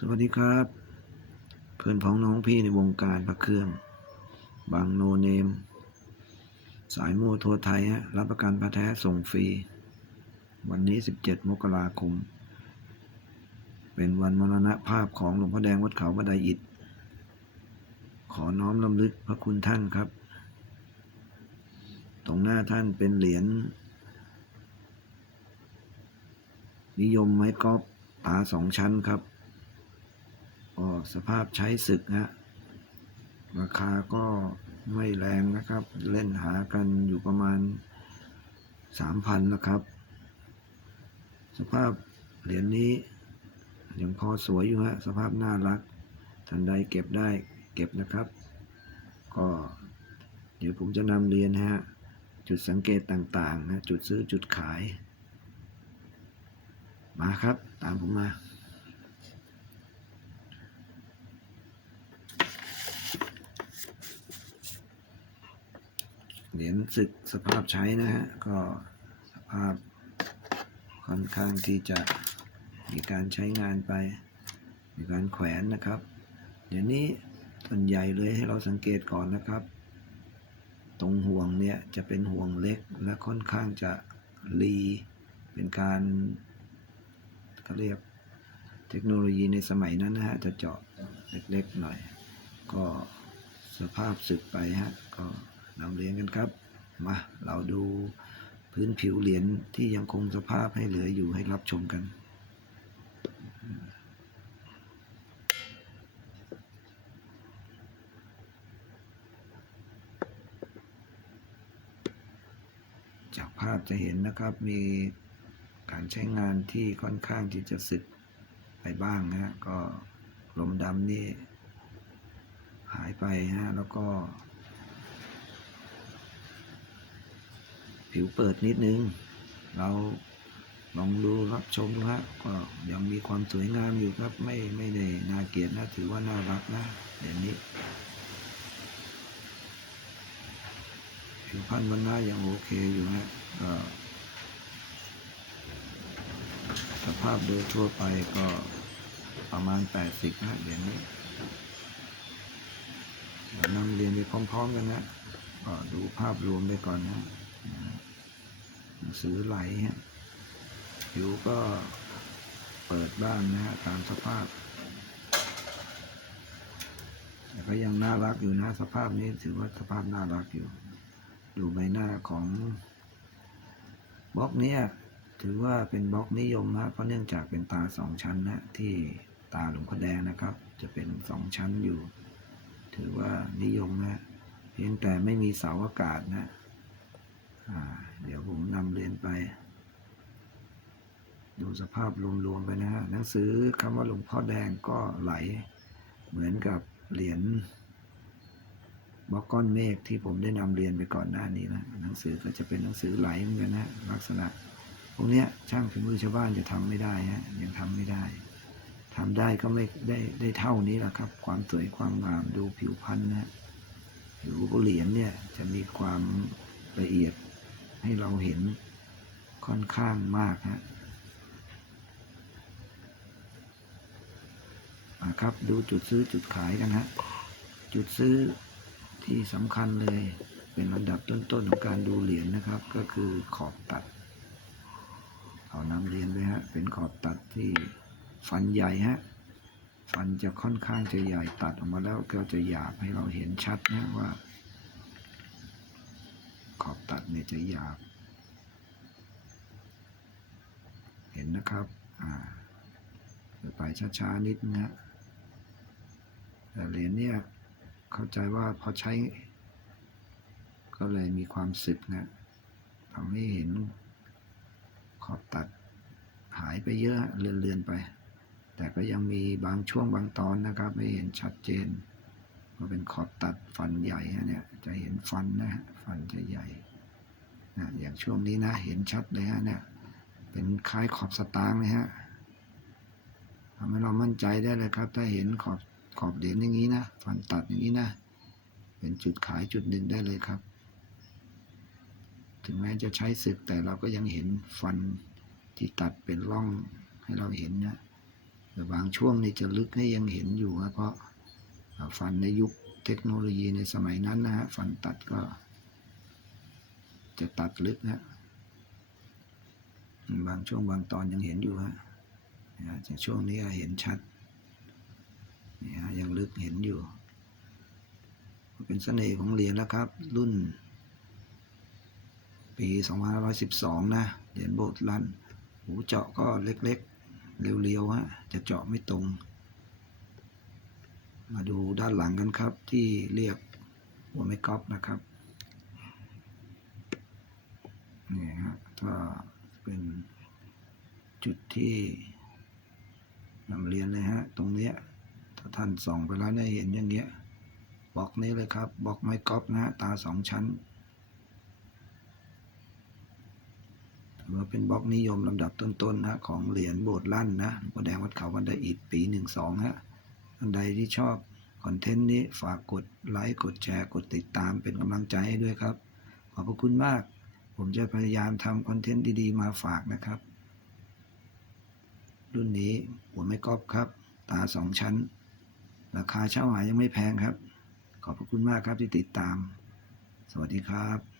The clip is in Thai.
สวัสดีครับ เพื่อนพ้องน้องพี่ในวงการพระเครื่อง บางโนเนม สายมัวทัวร์ไทยฮะรับประกันพระแท้ส่งฟรี วันนี้ 17 มกราคม เป็นวันมรณภาพของหลวงพ่อแดงวัดเขาบันไดอิฐ ขอน้อมลำลึกพระคุณท่านครับ ตรงหน้าท่านเป็นเหรียญนิยมไม้กอล์ฟตาสองชั้นครับ ก็สภาพใช้ศึกฮะราคาก็ไม่แรงนะครับ เล่นหากันอยู่ประมาณสามพันนะครับ สภาพเหรียญนี้ยังพอสวยอยู่ฮะสภาพน่ารักท่านใดเก็บได้เก็บนะครับ ก็เดี๋ยวผมจะนำเรียนฮะจุดสังเกตต่างๆนะจุดซื้อจุดขาย มาครับ ตามผมมา เหรียญศึกสภาพใช้นะฮะ ก็สภาพค่อนข้างที่จะมีการใช้งานไป มีการแขวนนะครับ เดี๋ยวนี้ส่วนใหญ่เลยให้เราสังเกตก่อนนะครับ ตรงห่วงเนี่ยจะเป็นห่วงเล็กและค่อนข้างจะรีเป็นการเขาเรียกเทคโนโลยีในสมัยนั้นนะฮะจะเจาะเล็กๆหน่อย ก็สภาพสึกไปฮะก็ นำเหรียนกันครับมาเราดูพื้นผิวเหรียญที่ยังคงสภาพให้เหลืออยู่ให้รับชมกันจากภาพจะเห็นนะครับมีการใช้งานที่ค่อนข้างที่จะสึกไปบ้างนะฮะก็ลมดำนี่หายไปฮะแล้วก็ ผิวเปิดนิดนึง เราลองดูรับชมดูฮะก็ยังมีความสวยงามอยู่ครับ ไม่ไม่ได้น่าเกลียดนะถือว่าน่ารักนะเดี๋ยวนี้ ผิวพรรณวันหน้ายังโอเคอยู่ฮะก็สภาพโดยทั่วไปก็ประมาณ 80นะเดี๋ยวนี้นำเรียนไปพร้อม ๆ กันนะก็ดูภาพรวมไปก่อนนะ นังสือไหลฮะผิวก็เปิดบ้างนะฮะตามสภาพ แต่ก็ยังน่ารักอยู่นะสภาพนี้ถือว่าสภาพน่ารักอยู่ ดูใบหน้าของบล็อกเนี้ยถือว่าเป็นบล็อกนิยมนะเพราะเนื่องจากเป็นตาสองชั้นนะที่ตาหลวงพ่อแดงนะครับ จะเป็นสองชั้นอยู่ ถือว่านิยมนะเพียงแต่ไม่มีเสาอากาศนะ เดี๋ยวผมนำเรียนไป ดูสภาพรวมๆไปนะฮะหนังสือคำว่าหลวงพ่อแดงก็ไหล เหมือนกับเหรียญบล็อกก้อนเมฆที่ผมได้นำเรียนไปก่อนหน้านี้นะหนังสือก็จะเป็นหนังสือไหลเหมือนกันนะลักษณะพวกเนี้ยช่างฝีมือชาวบ้านจะทำไม่ได้ฮะยังทำไม่ได้ทำได้ก็ไม่ได้ได้เท่านี้แหละครับ ความสวยความงามดูผิวพรรณนะผิวเหรียญเนี่ยจะมีความละเอียด ให้เราเห็นค่อนข้างมากฮะครับดูจุดซื้อจุดขายกันฮะจุดซื้อที่สำคัญเลยเป็นลำดับต้นๆของการดูเหรียญนะครับ ก็คือขอบตัด เอาน้ำเรียนไปฮะเป็นขอบตัดที่ฟันใหญ่ฮะฟันจะค่อนข้างจะใหญ่ตัดออกมาแล้วก็จะหยาบให้เราเห็นชัดนะว่า ขอบตัดเนี่ยจะหยาบ เห็นนะครับ อ่าไปช้าๆนิดนะฮะแต่เหรียญเนี่ยเข้าใจว่าพอใช้ ก็เลยมีความสึกนะทำให้เห็นขอบตัดหายไปเยอะเลือนๆไป แต่ก็ยังมีบางช่วงบางตอนนะครับ ไม่เห็นชัดเจน ว่าเป็นขอบตัดฟันใหญ่ฮะเนี่ย จะเห็นฟันนะฮะฟันจะใหญ่นะอย่างช่วงนี้นะ เห็นชัดเลยฮะเนี่ย เป็นคล้ายขอบสตางค์เลยฮะทำให้เรามั่นใจได้เลยครับ ถ้าเห็นขอบขอบเหรียญอย่างนี้นะ ฟันตัดอย่างนี้นะ เป็นจุดขายจุดหนึ่งได้เลยครับ ถึงแม้จะใช้ศึกแต่เราก็ยังเห็นฟันที่ตัดเป็นร่องให้เราเห็นนะแต่บางช่วงนี่จะลึกให้ยังเห็นอยู่นะเพราะ ฟันในยุคเทคโนโลยีในสมัยนั้นนะฮะฟันตัดก็ จะตัดลึกนะบางช่วงบางตอนยังเห็นอยู่ฮะนะฮะแต่ช่วงนี้เห็นชัดนี่ฮะยังลึกเห็นอยู่ เป็นเสน่ห์ของเหรียญแล้วครับ รุ่น ปี2512 นะ เหรียญโบสถ์ลั่นหูเจาะก็เล็กๆ เรียวๆฮะจะเจาะไม่ตรง มาดูด้านหลังกันครับ ที่เรียกหัวไม่ก๊อปนะครับนี่ฮะก็เป็นจุดที่นำเรียนเลยฮะ ตรงเนี้ยถ้าท่านส่องไปแล้วเนี่ยเห็นอย่างเงี้ยบล็อกนี้เลยครับบล็อกไม้ก๊อปนะฮะตาสองชั้นถือว่าเป็นบล็อกนิยมลำดับต้นๆนะของเหรียญโบสถ์ลั่นนะวงพ่อแดงวัดเขาวันไดอิฐปีหนึ่งสองฮะ ท่านใดที่ชอบคอนเทนต์นี้ฝากกดไลค์กดแชร์ กดติดตามเป็นกำลังใจให้ด้วยครับ ขอบพระคุณมาก ผมจะพยายามทำคอนเทนต์ดีๆ มาฝากนะครับ รุ่นนี้หัวไม่ก๊อปครับ ตาสองชั้น ราคาเช่าหายังไม่แพงครับ ขอบพระคุณมากครับที่ติดตาม สวัสดีครับ